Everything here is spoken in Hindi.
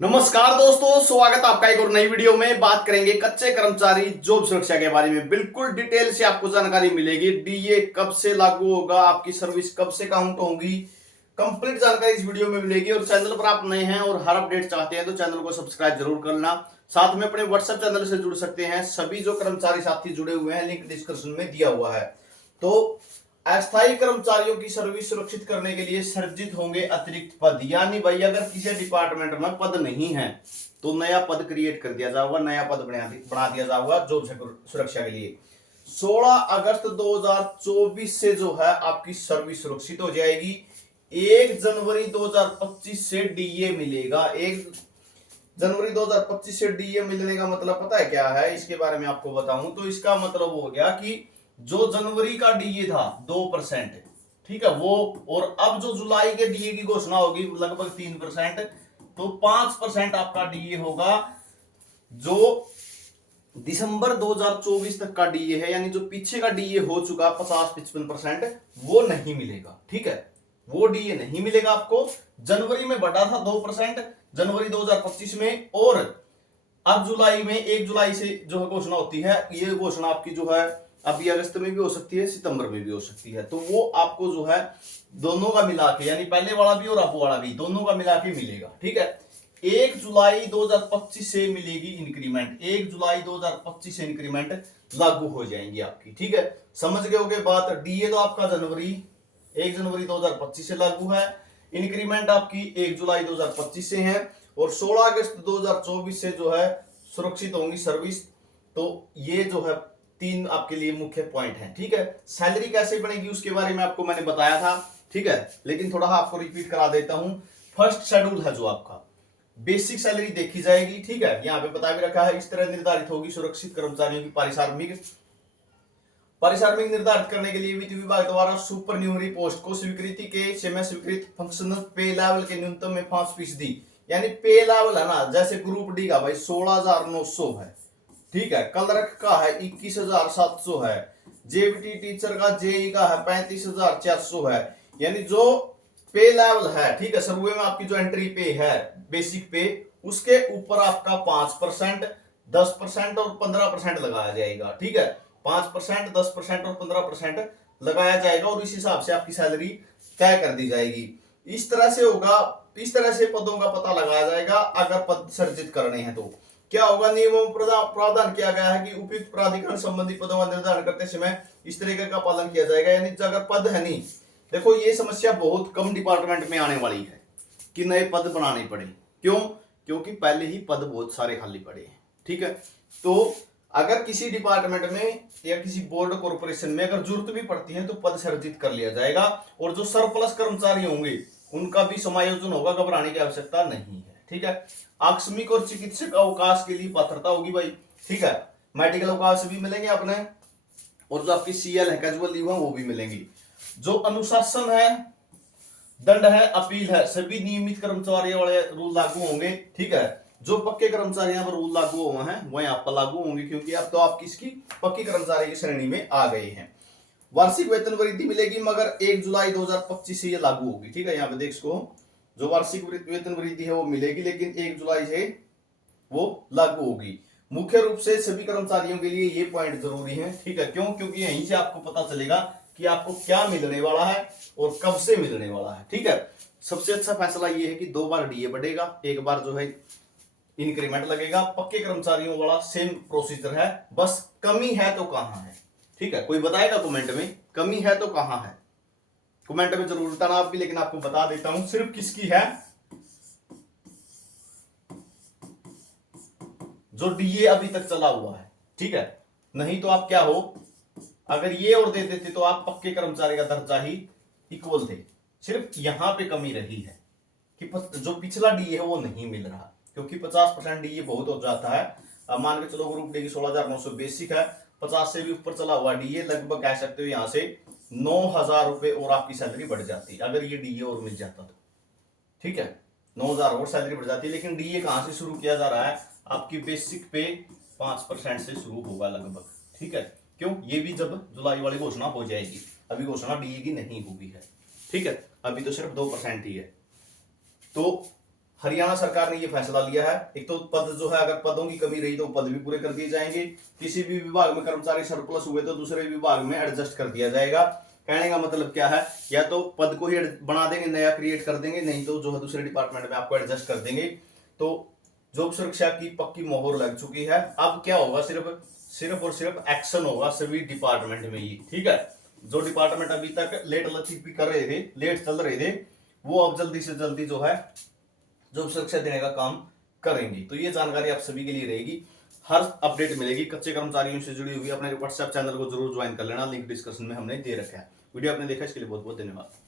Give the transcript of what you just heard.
नमस्कार दोस्तों, स्वागत है आपका एक और नई वीडियो में। बात करेंगे कच्चे कर्मचारी जॉब सुरक्षा के बारे में। बिल्कुल डिटेल से आपको जानकारी मिलेगी। डीए कब से लागू होगा, आपकी सर्विस कब से काउंट होगी, कंप्लीट जानकारी इस वीडियो में मिलेगी। और चैनल पर आप नए हैं और हर अपडेट चाहते हैं तो चैनल को सब्सक्राइब जरूर करना। साथ में अपने व्हाट्सएप चैनल से जुड़ सकते हैं। सभी जो कर्मचारी साथी जुड़े हुए हैं, लिंक डिस्क्रिप्शन में दिया हुआ है। तो अस्थायी कर्मचारियों की सर्विस सुरक्षित करने के लिए सृजित होंगे अतिरिक्त पद। यानी भाई अगर किसी डिपार्टमेंट में पद नहीं है तो नया पद क्रिएट कर दिया जाएगा, नया पद बना दिया जाएगा जॉब सुरक्षा के लिए। 16 अगस्त 2024 से जो है आपकी सर्विस सुरक्षित हो जाएगी। 1 जनवरी 2025 से डीए मिलेगा। 1 जनवरी 2025 से डीए मिलने का मतलब पता है क्या है? इसके बारे में आपको बताऊं तो इसका मतलब हो गया कि जो जनवरी का डीए था 2%, ठीक है वो, और अब जो जुलाई के डीए की घोषणा होगी लगभग 3%, तो 5% आपका डीए होगा। जो दिसंबर 2024 तक का डीए है, यानी जो पीछे का डीए हो चुका 50-55%, वो नहीं मिलेगा। ठीक है, वो डीए नहीं मिलेगा आपको। जनवरी में बढ़ा था 2% जनवरी 2025 में, और अब जुलाई में 1 जुलाई से जो घोषणा होती है, ये घोषणा आपकी जो है अभी अगस्त में भी हो सकती है, सितंबर में भी हो सकती है। तो वो आपको जो है दोनों का मिला के, यानी पहले वाला भी और अब वाला भी, दोनों का मिला के मिलेगा। ठीक है, 1 जुलाई 2025 से मिलेगी इंक्रीमेंट। 1 जुलाई 2025 से इंक्रीमेंट लागू हो जाएंगी आपकी। ठीक है, समझ गए होगे बात। डीए तो आपका 1 जनवरी 2025 से लागू है। इंक्रीमेंट आपकी 1 जुलाई 2025 से है, और 16 अगस्त 2024 से जो है सुरक्षित होंगी सर्विस। तो ये जो है 3 आपके लिए मुख्य पॉइंट हैं। ठीक है, सैलरी कैसे बनेगी उसके बारे में आपको मैंने बताया था। ठीक है, लेकिन थोड़ा आपको रिपीट करा देता हूं। फर्स्ट शेड्यूल है जो आपका, बेसिक सैलरी देखी जाएगी। ठीक है, यहां पे बता भी रखा है, इस तरह निर्धारित होगी सुरक्षित कर्मचारियों की पारिश्रमिक। पारिश्रमिक निर्धारित करने के लिए वित्त विभाग द्वारा सुपर न्यूमरी पोस्ट को स्वीकृति के समय स्वीकृत फंक्शनल पे लेवल के न्यूनतम में 5%, यानी पे लेवल है ना, जैसे ग्रुप डी का भाई 16,900 है। ठीक है, क्लर्क का है 21,700 है, जेबीटी टीचर का जेई का है 35,400 है। यानी जो पे लेवल है, ठीक है, सर्वे में आपकी जो एंट्री पे है बेसिक पे, उसके ऊपर आपका 5%, 10% और 15% लगाया जाएगा। ठीक है, 5%, 10% और 15% लगाया जाएगा, और इस हिसाब से आपकी सैलरी तय कर दी जाएगी। इस तरह से होगा, इस तरह से पदों का पता लगाया जाएगा। अगर पद सृजित करने हैं तो क्या होगा, नियमों में प्रावधान किया गया है कि उपयुक्त प्राधिकरण संबंधी पदों का निर्धारण करते समय इस तरीके का पालन किया जाएगा। यानी अगर पद है नहीं, देखो ये समस्या बहुत कम डिपार्टमेंट में आने वाली है कि नए पद बनाने पड़े। क्यों? क्योंकि पहले ही पद बहुत सारे खाली पड़े हैं। ठीक है, तो अगर किसी डिपार्टमेंट में या किसी बोर्ड कॉर्पोरेशन में अगर जरूरत भी पड़ती है तो पद सृजित कर लिया जाएगा, और जो सरप्लस कर्मचारी होंगे उनका भी समायोजन होगा, घबराने की आवश्यकता नहीं है। ठीक है, आकस्मिक और चिकित्सक अवकाश के लिए पात्रता होगी भाई। ठीक है, मेडिकल अवकाश भी मिलेंगे अपने, और जो आपकी सीएल है, कैजुअल लीव है, वो भी मिलेंगी। जो अनुशासन है, दंड है, अपील है, सभी नियमित कर्मचारियों वाले रूल लागू होंगे। ठीक है, जो पक्के कर्मचारी यहाँ पर रूल लागू हुए हैं वो यहाँ पर लागू होंगे, क्योंकि अब तो आप किसकी पक्की कर्मचारी की श्रेणी में आ गए हैं। वार्षिक वेतन वृद्धि मिलेगी, मगर 1 जुलाई 2025 से ये लागू होगी। ठीक है, यहाँ पे देख इसको, जो वार्षिक वेतन वृद्धि है वो मिलेगी, लेकिन 1 जुलाई से वो लागू होगी। मुख्य रूप से सभी कर्मचारियों के लिए ये पॉइंट जरूरी है। ठीक है, क्यों? क्योंकि यहीं से आपको पता चलेगा कि आपको क्या मिलने वाला है और कब से मिलने वाला है। ठीक है, सबसे अच्छा फैसला ये है कि 2 बार डीए बढ़ेगा, एक बार जो है इंक्रीमेंट लगेगा। पक्के कर्मचारियों वाला सेम प्रोसीजर है, बस कमी है तो कहां है। ठीक है, कोई बताएगा कमेंट में कमी है तो कहां है? कमेंट में जरूर बताना आप भी, लेकिन आपको बता देता हूं सिर्फ किसकी है, जो डीए अभी तक चला हुआ है। ठीक है, नहीं तो आप क्या हो, अगर ये और दे देते तो आप पक्के कर्मचारी का दर्जा ही इक्वल थे। सिर्फ यहां पे कमी रही है कि जो पिछला डीए है वो नहीं मिल रहा, क्योंकि 50% डीए बहुत हो जाता है। अब मान के चलो ग्रुप डी की 16,900 बेसिक है, 50 से भी ऊपर चला हुआ डीए, लगभग कह सकते हो यहां से 9,000 रुपए और आपकी सैलरी बढ़ जाती अगर ये डीए और मिल जाता तो। ठीक है, 9,000 और सैलरी बढ़ जाती, लेकिन डीए कहां से शुरू किया जा रहा है? आपकी बेसिक पे 5% से शुरू होगा लगभग। ठीक है, क्यों? ये भी जब जुलाई वाली घोषणा हो जाएगी, अभी घोषणा डीए की नहीं हुई है। ठीक है, अभी तो सिर्फ 2% ही है। तो हरियाणा सरकार ने ये फैसला लिया है। एक तो पद जो है, अगर पदों की कमी रही तो पद भी पूरे कर दिए जाएंगे। किसी भी विभाग में कर्मचारी सरप्लस हुए तो दूसरे विभाग में एडजस्ट कर दिया जाएगा। कहने का मतलब क्या है, या तो पद को ही बना देंगे, नया क्रिएट कर देंगे, नहीं तो जो है दूसरे डिपार्टमेंट में आपको एडजस्ट कर देंगे। तो जॉब सुरक्षा की पक्की मोहर लग चुकी है। अब क्या होगा, सिर्फ और सिर्फ एक्शन होगा सभी डिपार्टमेंट में ही, ठीक है। जो डिपार्टमेंट अभी तक लेट लतीफी कर रहे थे, लेट चल रहे थे, वो अब जल्दी से जल्दी जो है जॉब सुरक्षा देने का काम करेंगी। तो ये जानकारी आप सभी के लिए रहेगी, हर अपडेट मिलेगी। कच्चे कर्मचारियों से जुड़ी हुई अपने व्हाट्सएप चैनल को जरूर ज्वाइन कर लेना, लिंक डिस्क्रिप्शन में हमने दे रखा है। वीडियो आपने देखा इसके लिए बहुत बहुत धन्यवाद।